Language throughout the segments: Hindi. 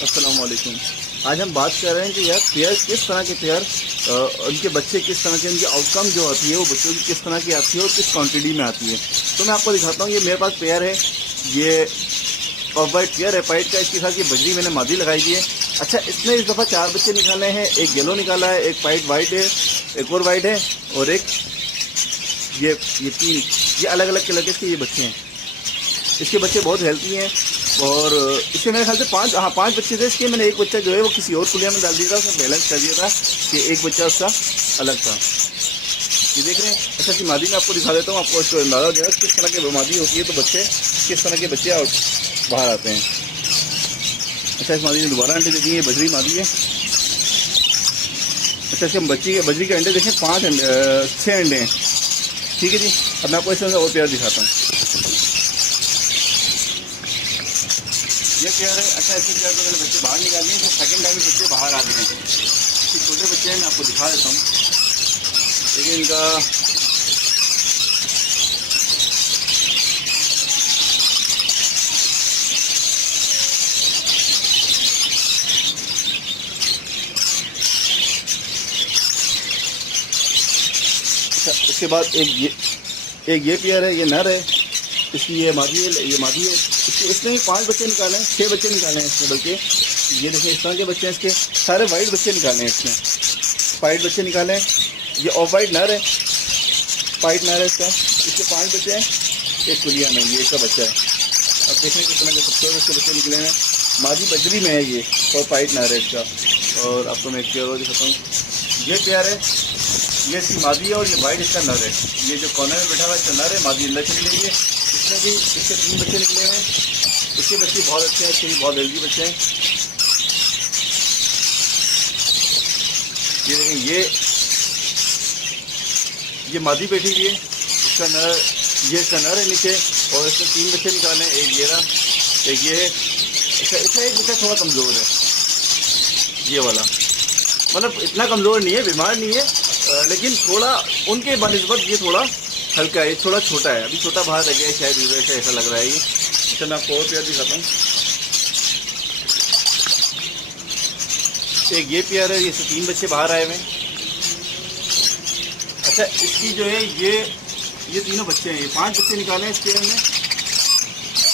अस्सलाम वालेकुम। आज हम बात कर रहे हैं कि यार पेयर किस तरह के पेयर उनके बच्चे किस तरह के, उनकी आउटकम जो आती है वो बच्चों की किस तरह की आती है और किस क्वांटिटी में आती है। तो मैं आपको दिखाता हूँ। ये मेरे पास पेयर है, ये ऑफ वाइट पेयर है पाइट का। इसके साथ ये बजरी मैंने मादी लगाई हुई है। अच्छा, इसने इस दफ़ा 4 बच्चे निकाले हैं। एक येलो निकाला है, एक पाइट वाइट है, एक और वाइट है और एक ये 3। ये अलग अलग कलर के इसके ये बच्चे हैं। इसके बच्चे बहुत हेल्थी हैं और इसके मेरे ख्याल से 5 बच्चे थे इसके। मैंने एक बच्चा जो है वो किसी और कुलिया में डाल दिया था, उसने बैलेंस कर दिया था कि एक बच्चा उसका अलग था। ये देख रहे हैं। अच्छा, इसकी मादी मैं आपको दिखा देता हूँ, आपको इसको अंदाज़ा हो जाएगा किस तरह की मादी होती है तो बच्चे किस तरह के बच्चे बाहर आते हैं। अच्छा, इस मादी ने दोबारा अंडे दे दिए। बजरी मादी है। अच्छा, इसके बजरी के अंडे देखें, 6 अंडे हैं। ठीक है जी। अब मैं आपको इसमें और प्यार दिखाता हूँ। ये पेयर है। अच्छा, ऐसे पेयर तो मैंने बच्चे बाहर निकाल दिए। सेकंड टाइम बच्चे बाहर आ गए हैं। छोटे बच्चे हैं, मैं आपको दिखा देता हूँ। देखिए इनका अच्छा, उसके बाद एक ये पेयर है, ये नर है। इसकी ये मादी है, इसने 5 बच्चे निकाले हैं, 6 बच्चे निकाले हैं इसने। बल्कि ये देखिए इस तरह के बच्चे हैं इसके। सारे वाइट बच्चे निकाले हैं इसने, वाइट बच्चे निकाले हैं। ये ऑफ वाइट नर है, वाइट नर है इसका। इसके 5 बच्चे हैं, एक कुलिया में ये इसका बच्चा है। अब देखें किस तरह के खूबसूरत इसके बच्चे निकले हैं। मादी बजरी में है ये और वाइट नर है इसका। और आपको मैं एक पेयर और दिखाता हूँ। ये पेयर है, ये इसकी मादी है और ये वाइट इसका नर है। ये जो कॉर्नर में बैठा हुआ इसका नर है, मादी अंदर चली गई है। इसमें भी इसके 3 बच्चे निकले हैं। इसके बच्चे बहुत अच्छे हैं, इसके भी बहुत हेल्दी बच्चे हैं। ये देखें, ये मादी बैठी हुई है, इसका नर, ये इसका नर है नीचे। और इसमें 3 बच्चे निकाले हैं, एक ये रहा, एक ये है। अच्छा, इसमें एक बच्चा थोड़ा कमज़ोर है, ये वाला। मतलब इतना कमज़ोर नहीं है, बीमार नहीं है, लेकिन थोड़ा उनके बनिस्बत ये थोड़ा हल्का है, थोड़ा छोटा है। अभी छोटा बाहर रह गया है शायद, वैसे ऐसा लग रहा है ये। अच्छा, मैं आपको और पेयर दिखाता हूँ। एक ये पेयर है, इससे 3 बच्चे बाहर आए हुए हैं। अच्छा, इसकी जो है ये तीनों बच्चे हैं। ये 5 बच्चे निकाले हैं इस पेयर में।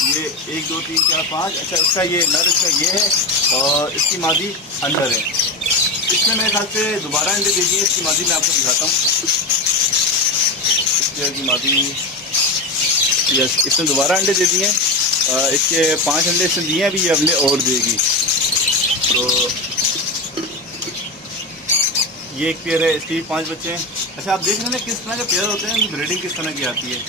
ये 1 2 3 4 5। अच्छा, इसका ये नर, इसका ये है और इसकी मादी अंदर है। इसने मेरे ख्याल से दोबारा अंडे दे दिए। इसकी मादी मैं आपको दिखाता हूँ। की मादी, यस, इसने दोबारा अंडे दे दिए। इसके 5 अंडे इसने दिए, अभी ये अगले और देगी। तो ये एक पेयर है, इसके भी 5 बच्चे हैं। अच्छा, आप देख रहे हैं किस तरह के पेयर होते हैं, ब्रीडिंग किस तरह की आती है।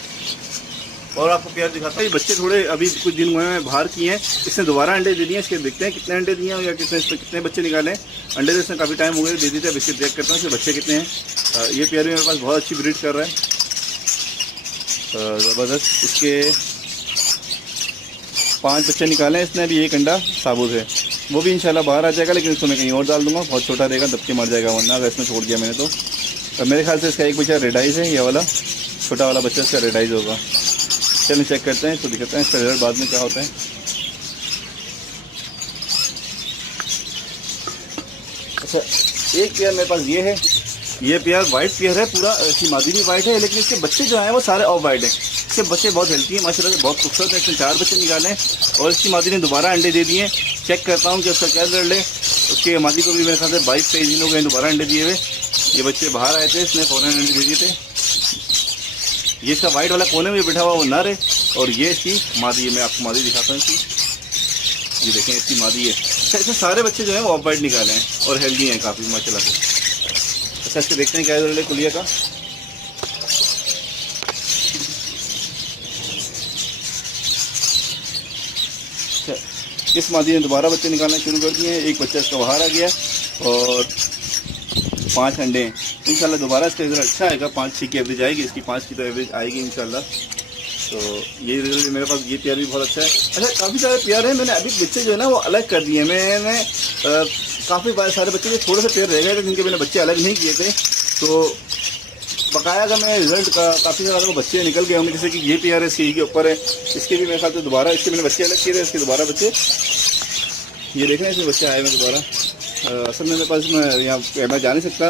और आपको पेयर दिखाता हूँ। ये बच्चे थोड़े अभी कुछ दिन हुए हैं बाहर किए हैं। इसने दोबारा अंडे दे दिए। इसके देखते हैं कितने अंडे दिए हैं या कितने बच्चे निकाले हैं। अंडे तो इसने काफ़ी टाइम हो गए दे दी थी। अब इसके चेक करता हूँ इसके बच्चे कितने हैं। ये पेयर भी मेरे पास बहुत अच्छी ब्रीड कर रहा है, ज़बरदस्त। इसके 5 बच्चे निकाले हैं इसने। अभी एक अंडा साबुत है, वो भी इंशाल्लाह बाहर आ जाएगा, लेकिन इसको मैं कहीं और डाल दूंगा। बहुत छोटा रहेगा, दबके मर जाएगा वरना, अगर इसमें छोड़ दिया मैंने तो। मेरे ख्याल से इसका एक बच्चा रेडाइज है, ये वाला छोटा वाला बच्चा इसका रेडाइज होगा। चलिए चेक करते हैं, इसको दिखाते हैं इसका रिजल्ट बाद में क्या होता है। अच्छा, एक पेयर मेरे पास ये है। ये पेयर वाइट पेयर है पूरा। इसकी मादी भी वाइट है, लेकिन इसके बच्चे जो हैं वो सारे ऑफ वाइट हैं। इसके बच्चे बहुत हेल्थी हैं माशाल्लाह से, बहुत खूबसूरत है। इसने 4 बच्चे निकाले हैं और इसकी मादी ने दोबारा अंडे दे दिए। चेक करता हूँ कि उसका क्या रिजल्ट है। उसके मादी को भी मेरे ख्याल से 22-23 दिन हो गए दोबारा अंडे दिए हुए। ये बच्चे बाहर आए थे, इसने फ़ौरन अंडे दे दिए थे। ये इसका वाइट वाला कोने में बैठा हुआ वो नर है और ये इसकी मादी है। मैं आपको मादी दिखाता हूँ इसकी। ये देखें, इसकी मादी है। अच्छा, इसमें सारे बच्चे जो हैं वो ऑफ वाइट निकाले हैं और हेल्दी हैं काफ़ी माशाल्लाह से। अच्छा, इसके देखते हैं क्या रिजल्ट है कुलिया का। अच्छा, इस मादी ने दोबारा बच्चे निकालना शुरू कर दिए हैं। एक बच्चा इसका बाहर आ गया और 5 अंडे हैं। इंशाल्लाह दोबारा इसका रिजल्ट अच्छा आएगा। 5-6 की एवरेज आएगी इसकी, 5 की तो एवरेज आएगी इंशाल्लाह। तो ये रिजल्ट मेरे पास, ये पेयर भी बहुत अच्छा है। अच्छा, काफ़ी सारे पेयर हैं। मैंने अभी बच्चे जो है ना वो अलग कर दिए। मैंने काफ़ी सारे बच्चे जो थोड़े से पेयर रह गए थे जिनके मैंने बच्चे अलग नहीं किए थे, तो बकाया का मैं रिजल्ट का काफ़ी ज़्यादा बच्चे निकल गए होंगे। जैसे कि ये पेयर है, सी के ऊपर है, इसके भी मेरे ख्याल से दोबारा इसके मैंने बच्चे अलग किए थे, इसके दोबारा बच्चे ये देख रहे हैं इसमें बच्चे आए हैं दोबारा। असल में मेरे पास मैं यहाँ कैमरा जा नहीं सकता,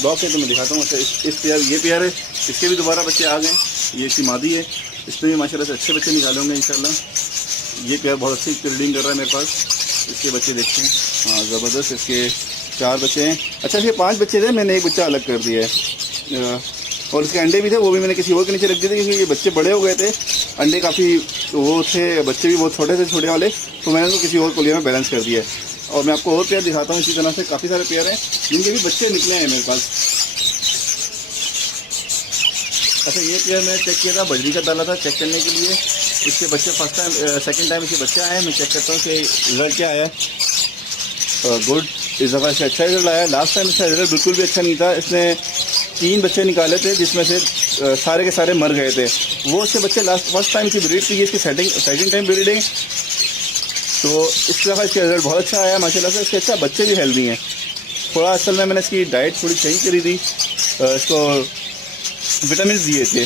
ब्लॉक है तो मैं दिखाता हूँ। अच्छा इस पेयर, ये पेयर है, इसके भी दोबारा बच्चे आ गए। ये इसकी मादी है, इसमें भी माशाल्लाह से अच्छे बच्चे निकाले होंगे इंशाल्लाह। ये पेयर बहुत अच्छी ब्रीडिंग कर रहा है मेरे पास। इसके बच्चे देखते हैं, हाँ ज़बरदस्त, इसके 4 बच्चे हैं। अच्छा इसके 5 बच्चे थे, मैंने एक बच्चा अलग कर दिया है। और इसके अंडे भी थे, वो भी मैंने किसी और के नीचे रख दिए थे क्योंकि ये बच्चे बड़े हो गए थे, अंडे काफ़ी वो थे, बच्चे भी बहुत छोटे थे, छोटे वाले, तो मैंने उनको किसी और कोलिया में बैलेंस कर दिया है। और मैं आपको और पेयर दिखाता हूँ, इसी तरह से काफ़ी सारे पेयर हैं जिनके भी बच्चे निकले हैं मेरे पास। अच्छा ये पेयर मैंने चेक किया था, बजरी का डाला था चेक करने के लिए। इसके बच्चे फर्स्ट टाइम, सेकंड टाइम इसके बच्चे आए हैं। मैं चेक करता हूँ कि रिजल्ट क्या आया है। गुड, इस दफ़ा इससे अच्छा रिजल्ट आया। लास्ट टाइम इसका रिजल्ट बिल्कुल भी अच्छा नहीं था। इसने 3 बच्चे निकाले थे जिसमें से सारे के सारे मर गए थे। वो उसके बच्चे फर्स्ट टाइम की ब्रीड थी, इसकी सेकंड टाइम ब्रीडिंग, तो इस दफ़ा इसका रिजल्ट बहुत अच्छा आया माशाल्लाह से। इसके अच्छा बच्चे भी हेल्दी हैं। थोड़ा असल में मैंने इसकी डाइट थोड़ी चेंज करी थी, इसको विटामिन दिए थे।